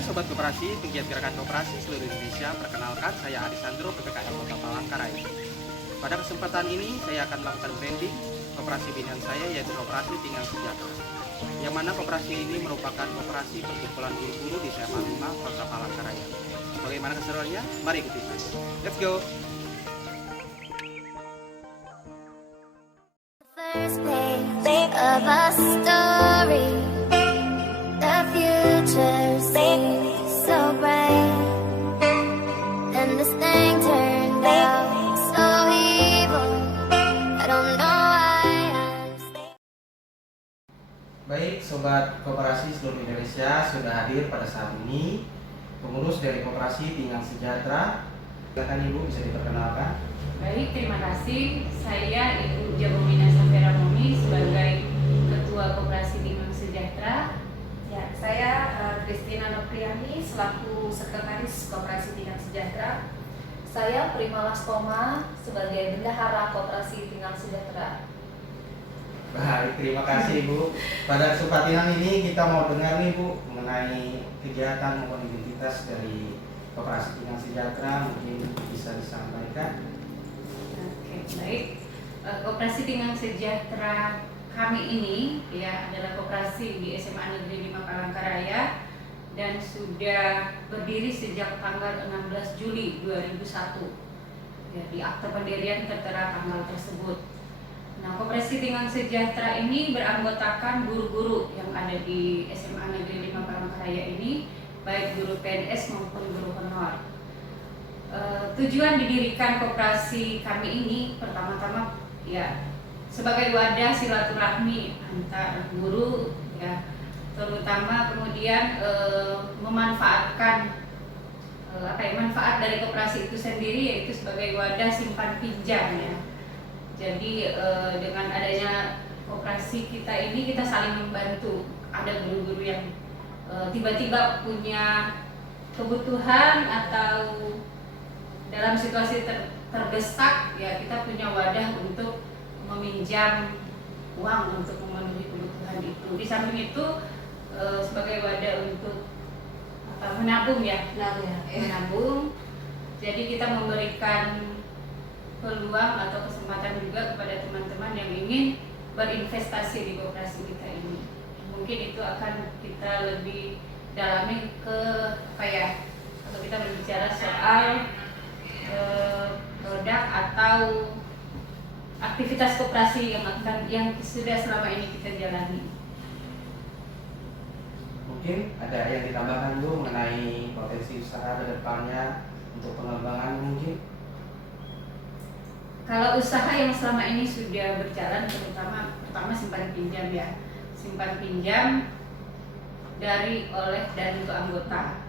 Hai Sobat Koperasi, penggiat gerakan koperasi seluruh Indonesia. Perkenalkan, saya Arisandro, PPKM Kota Palangkaraya. Pada kesempatan ini, saya akan melakukan branding koperasi binaan saya, yaitu Koperasi Tinggal Sejahtera. Yang mana koperasi ini merupakan koperasi perkumpulan guru-guru di SMA 5 Kota Palangkaraya. Bagaimana keseruannya? Mari ikuti. Let's go! First page of a story, the future seems so bright, and this thing turned out so evil. I don't know why I'm staying. Baik, Sobat Koperasi seluruh Indonesia, sudah hadir pada saat ini pengurus dari Koperasi Tinggal Sejahtera. Silakan Ibu, bisa diperkenalkan. Baik, terima kasih. Saya Ibu Jabomina Safera Momi sebagai Ketua Koperasi Tinggal Sejahtera. Ya, saya Kristina Nopriani selaku Sekretaris Koperasi Tinggal Sejahtera. Saya Prima Laskoma sebagai Bendahara Koperasi Tinggal Sejahtera. Baik, terima kasih Ibu. Pada kesempatan ini kita mau dengar nih Bu mengenai kegiatan maupun identitas dari Koperasi Tinggal Sejahtera, mungkin bisa disampaikan. Oke, baik. Koperasi Tinggal Sejahtera kami ini ya adalah koperasi di SMA Negeri 5 Palangkaraya dan sudah berdiri sejak tanggal 16 Juli 2001. Ya, di akta pendirian tertera tanggal tersebut. Nah, Koperasi Tinggal Sejahtera ini beranggotakan guru-guru yang ada di SMA Negeri 5 Palangkaraya ini, baik guru PNS maupun guru honor. Tujuan didirikan koperasi kami ini pertama-tama ya sebagai wadah silaturahmi antar guru ya, terutama kemudian memanfaatkan manfaat dari koperasi itu sendiri, yaitu sebagai wadah simpan pinjam ya. Jadi dengan adanya koperasi kita ini kita saling membantu. Ada guru-guru yang tiba-tiba punya kebutuhan atau dalam situasi terdesak ya, kita punya wadah untuk meminjam uang untuk memenuhi kebutuhan itu. Di samping itu sebagai wadah untuk menabung ya, menabung. Jadi kita memberikan peluang atau kesempatan juga kepada teman-teman yang ingin berinvestasi di koperasi kita ini. Mungkin itu akan kita lebih dalami ke kalau kita berbicara soal produk atau aktivitas koperasi yang sudah selama ini kita jalani. Mungkin ada yang ditambahkan Bu mengenai potensi usaha ke depannya untuk pengembangan mungkin? Kalau usaha yang selama ini sudah berjalan, pertama simpan pinjam ya, simpan pinjam oleh dan untuk anggota.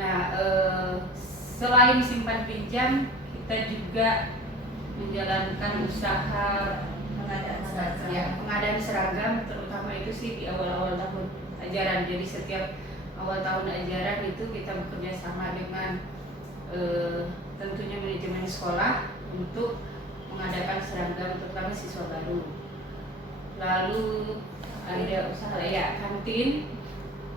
Nah, selain simpan pinjam, kita juga menjalankan usaha pengadaan seragam, terutama itu sih di awal-awal tahun ajaran. Jadi setiap awal tahun ajaran itu kita bekerja sama dengan tentunya manajemen sekolah untuk mengadakan seragam untuk kami siswa baru. Lalu ada usaha kantin.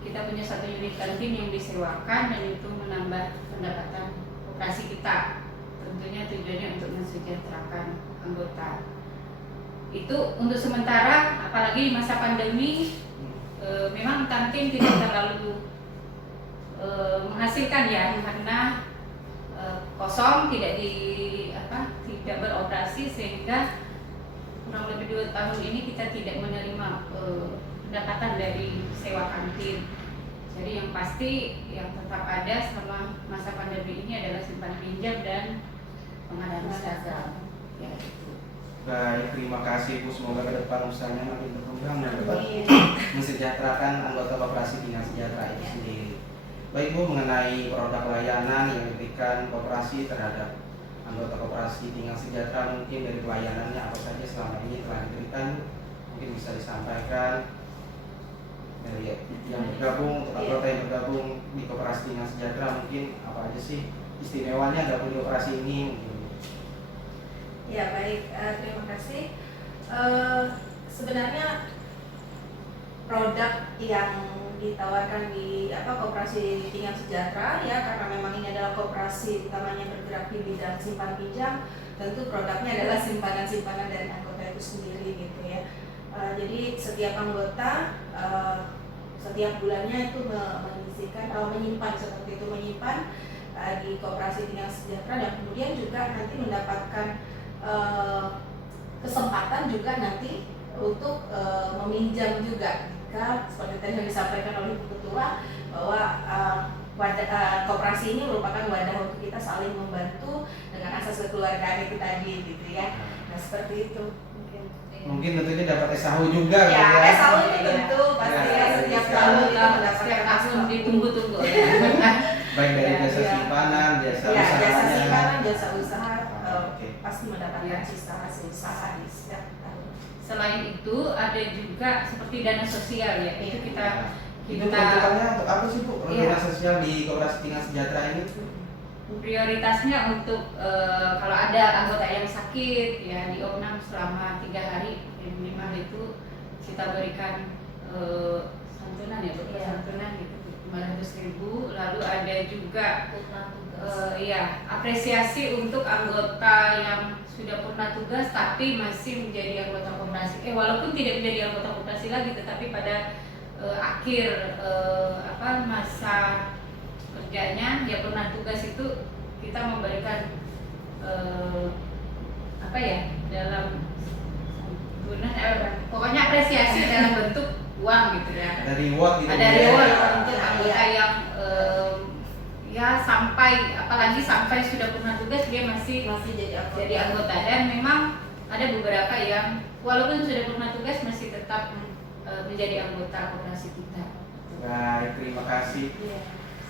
Kita punya satu unit kantin yang disewakan dan itu menambah pendapatan koperasi kita. Tentunya tujuannya untuk mensejahterakan anggota. Itu untuk sementara, apalagi di masa pandemi, memang kantin tidak terlalu menghasilkan ya, karena kosong, tidak beroperasi, sehingga kurang lebih 2 tahun ini kita tidak menerima pendapatan dari sewa kantin. Jadi yang pasti yang tetap ada selama masa pandemi ini adalah simpan pinjam dan pengadaan seragam. Ya, itu. Baik, terima kasih Bu. Semoga ke depan usahanya makin berkembang dan dapat mensejahterakan anggota Koperasi Tinggal Sejahtera itu sendiri. Baik Bu, mengenai produk layanan yang diberikan koperasi terhadap anggota Koperasi Tinggal Sejahtera, mungkin dari pelayanannya apa saja selama ini telah diberikan, mungkin bisa disampaikan dari yang bergabung, untuk anggota yang bergabung di Koperasi Tinggal Sejahtera, mungkin apa aja sih istimewanya gabung di koperasi ini mungkin. Ya, baik, terima kasih. Sebenarnya produk yang ditawarkan di Koperasi Tinggal Sejahtera ya, karena memang ini adalah koperasi utamanya bergerak di bidang simpan pinjam, tentu produknya adalah simpanan-simpanan dari anggota itu sendiri gitu ya. Jadi setiap anggota setiap bulannya itu menyimpan seperti itu, menyimpan di Koperasi Tinggal Sejahtera, dan kemudian juga nanti mendapatkan kesempatan juga nanti untuk meminjam juga, jika seperti tadi yang disampaikan oleh Ibu Ketua bahwa koperasi ini merupakan wadah untuk kita saling membantu dengan asas kekeluargaan itu tadi gitu ya. Nah seperti itu Mungkin tentunya dapat SAHU juga ya. gitu ya. SAHU itu tentu pasti ya, setiap tahun kita mendapatkan setiap tahun SAHU. ditunggu-tunggu ya. Baik dari Ya, jasa ya. simpanan, jasa Ya, usahanya. jasa simpanan, jasa usaha Oke. pasti mendapatkan Ya. sisa hasil usaha di setiap tahun. Selain itu ada juga seperti dana sosial ya, itu kita Itu peruntukannya untuk apa sih Bu? Iya. Dana sosial di Koperasi Tinggal Sejahtera ini? prioritasnya untuk kalau ada anggota yang sakit ya di opnam selama 3 hari minimal itu kita berikan santunan ya Bu, Iya. santunan gitu 500.000. Lalu ada juga Purna tugas. ya apresiasi untuk anggota yang sudah purna tugas tapi masih menjadi anggota koperasi, walaupun tidak menjadi anggota koperasi lagi, tetapi pada akhir masa kerjanya dia purna tugas itu kita memberikan dalam santunan, pokoknya apresiasi dalam bentuk uang gitu ya. Ada reward gitu. Ada Bu, ya? reward Ya. untuk anggota yang ya sampai apalagi sampai sudah purna tugas dia masih jadi anggota, dan memang ada beberapa yang walaupun sudah purna tugas masih tetap menjadi anggota koperasi kita. Baik, terima kasih. Iya.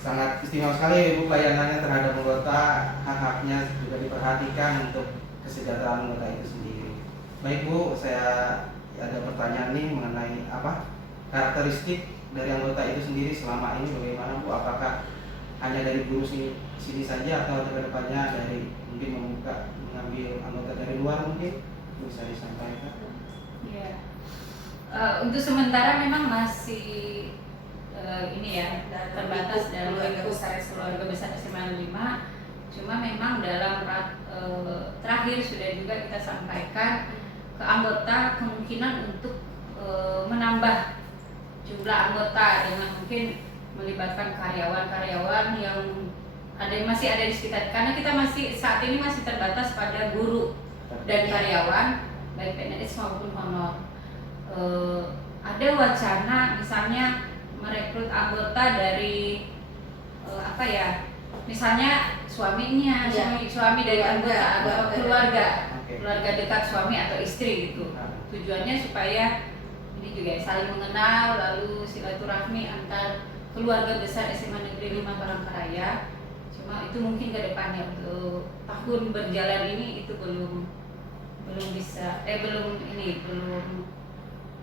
Sangat istimewa sekali Ibu pelayanannya terhadap anggota, hak-haknya juga diperhatikan untuk kesejahteraan anggota itu sendiri. Baik Bu, saya ada pertanyaan nih mengenai karakteristik dari anggota itu sendiri selama ini bagaimana Bu? Apakah hanya dari guru sini saja atau ke depannya dari mungkin mengambil anggota dari luar mungkin bisa disampaikan? Iya. Untuk sementara memang masih ini ya terbatas dalam lingkup keluarga besar SMA 5. Cuma memang dalam terakhir sudah juga kita sampaikan ke anggota kemungkinan untuk menambah jumlah anggota dengan mungkin melibatkan karyawan-karyawan yang masih ada di sekitar, karena kita saat ini masih terbatas pada guru dan karyawan baik PNS maupun honor. Ada wacana misalnya merekrut anggota dari misalnya suaminya, Ya. suami dari anggota atau keluarga Oke. dekat suami atau istri gitu. Tujuannya supaya ini juga saling mengenal, lalu silaturahmi antar keluarga besar SMA Negeri 5 Palangkaraya. Cuma itu mungkin ke depannya, untuk tahun berjalan ini itu belum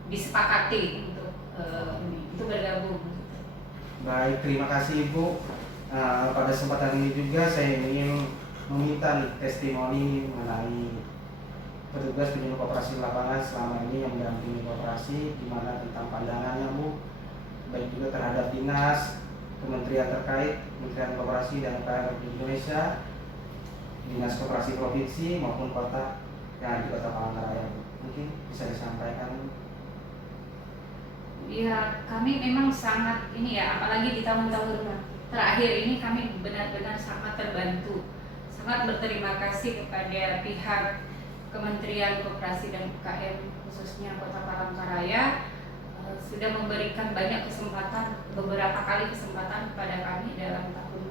disepakati untuk itu bergabung. Baik, terima kasih Ibu. Pada kesempatan ini juga saya ingin meminta nih testimoni mengenai petugas penyuluh koperasi lapangan selama ini yang mendampingi koperasi, gimana tentang pandangannya Bu, baik juga terhadap dinas, kementerian terkait, Kementerian Koperasi dan UKM Republik Indonesia, dinas koperasi provinsi maupun kota yang ada di Kota Palangkaraya. Mungkin bisa disampaikan. Ya, kami memang sangat apalagi di tahun-tahun terakhir ini kami benar-benar sangat terbantu, sangat berterima kasih kepada pihak Kementerian Koperasi dan UKM khususnya Kota Palangkaraya sudah memberikan banyak kesempatan, beberapa kali kesempatan kepada kami dalam tahun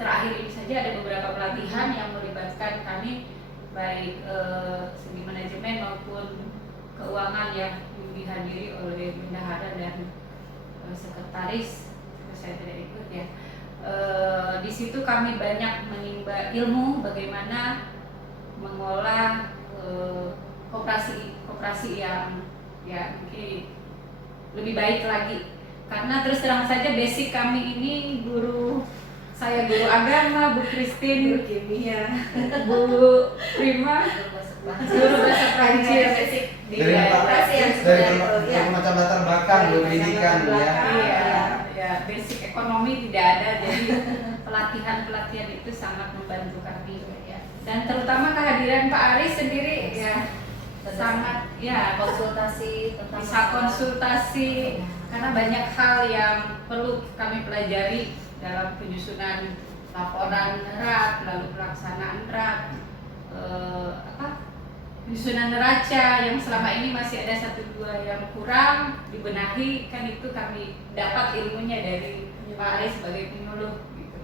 terakhir ini saja. Ada beberapa pelatihan yang melibatkan kami baik segi manajemen maupun keuangan yang dihadiri oleh bendahara dan sekretaris. Saya tidak ikut ya. Di situ kami banyak menimba ilmu bagaimana mengolah koperasi yang ya mungkin lebih baik lagi, karena terus terang saja basic kami ini guru agama, Bu Christine, Guru kimia, Bu Prima, guru bahasa Prancis basic di Dari koperasi yang dari sebenarnya bermacam latar belakang belakang, belum pendidikan Sangat ya. belakang. Iya, ya basic ekonomi tidak ada, jadi pelatihan itu sangat membantu kami ya. Dan terutama kehadiran Pak Aris sendiri ya sangat ya konsultasi tentang bisa konsultasi karena banyak hal yang perlu kami pelajari dalam penyusunan laporan RAT, lalu pelaksanaan RAT, penyusunan neraca yang selama ini masih ada 1-2 yang kurang dibenahi, kan itu kami dapat ilmunya dari Pak Aris sebagai penyuluh gitu.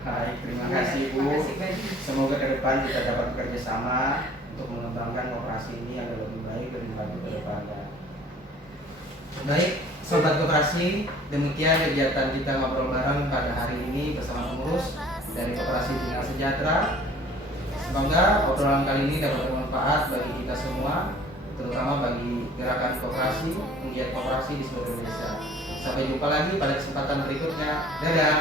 Baik, terima kasih Bu. Terima kasih banyak. Semoga ke depan kita dapat bekerja sama untuk mengembangkan koperasi ini agar lebih baik dan maju ke depannya. Baik, Sobat Koperasi, demikian kegiatan kita ngobrol bareng pada hari ini bersama pengurus dari Koperasi Tinggal Sejahtera. Semoga obrolan kali ini dapat bermanfaat bagi kita semua, terutama bagi gerakan koperasi, penggiat koperasi di seluruh Indonesia. Sampai jumpa lagi pada kesempatan berikutnya. Dadah.